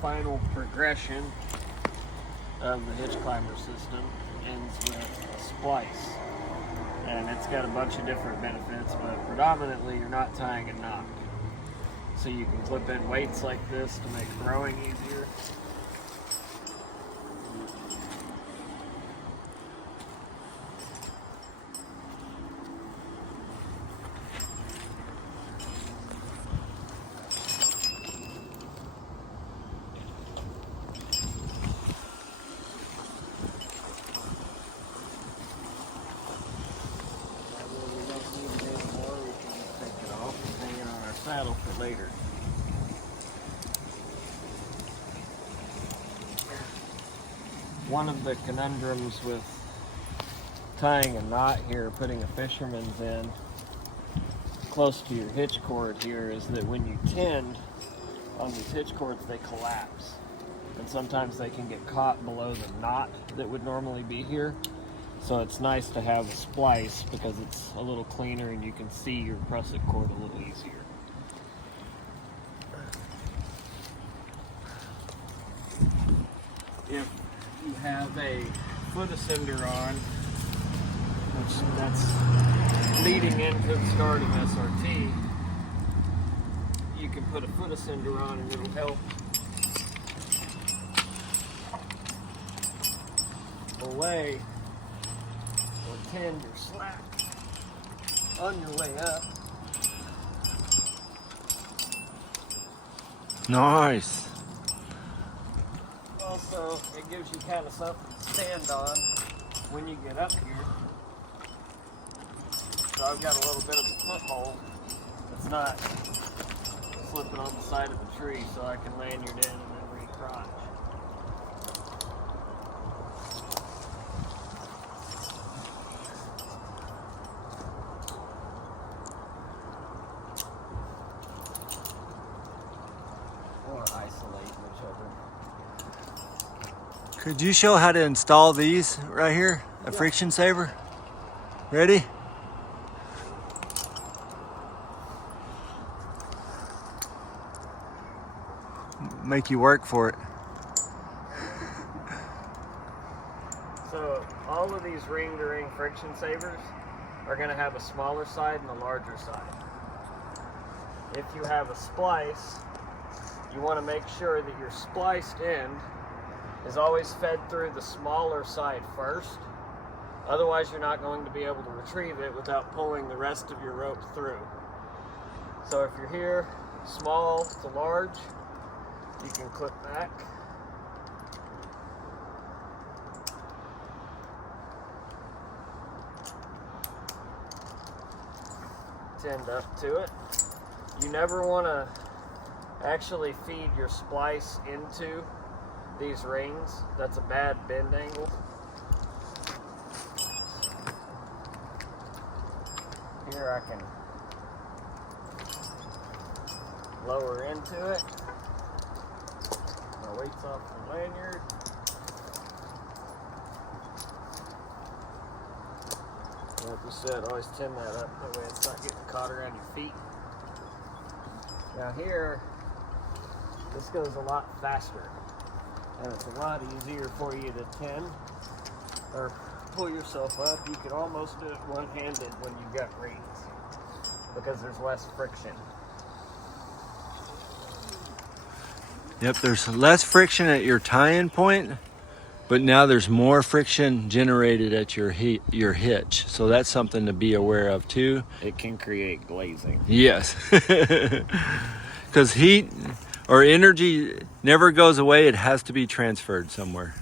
final progression of the hitch climber system ends with a splice. And it's got a bunch of different benefits, but predominantly you're not tying a knot. So you can clip in weights like this to make rowing easier. Saddle for later. One of the conundrums with tying a knot here, putting a fisherman's in close to your hitch cord here, is that when you tend on these hitch cords, they collapse. And sometimes they can get caught below the knot that would normally be here. So it's nice to have a splice because it's a little cleaner and you can see your prusik cord a little easier. If you have a foot ascender on, which that's leading into the start of SRT, you can put a foot ascender on and it'll help away or tend or slack on your way up. Nice. Also, it gives you kind of something to stand on when you get up here. So I've got a little bit of a foothold. It's not slipping on the side of the tree, so I can lanyard in and then recrotch. Or isolate whichever. Could you show how to install these right here? A friction saver? Ready? Make you work for it. So all of these ring-to-ring friction savers are going to have a smaller side and a larger side. If you have a splice, you want to make sure that your spliced end is always fed through the smaller side first. Otherwise, you're not going to be able to retrieve it without pulling the rest of your rope through. So if you're here, small to large, you can clip back. Tend up to it. You never want to actually feed your splice into these rings. That's a bad bend angle. Here I can lower into it. My weight's off the lanyard. Like we said, always tin that up, that way it's not getting caught around your feet. Now here, this goes a lot faster, and it's a lot easier for you to tin or pull yourself up. You can almost do it one-handed when you've got reeds, because there's less friction. Yep, there's less friction at your tie-in point, but now there's more friction generated at your hitch. So that's something to be aware of too. It can create glazing. Yes, because heat or energy never goes away. It has to be transferred somewhere.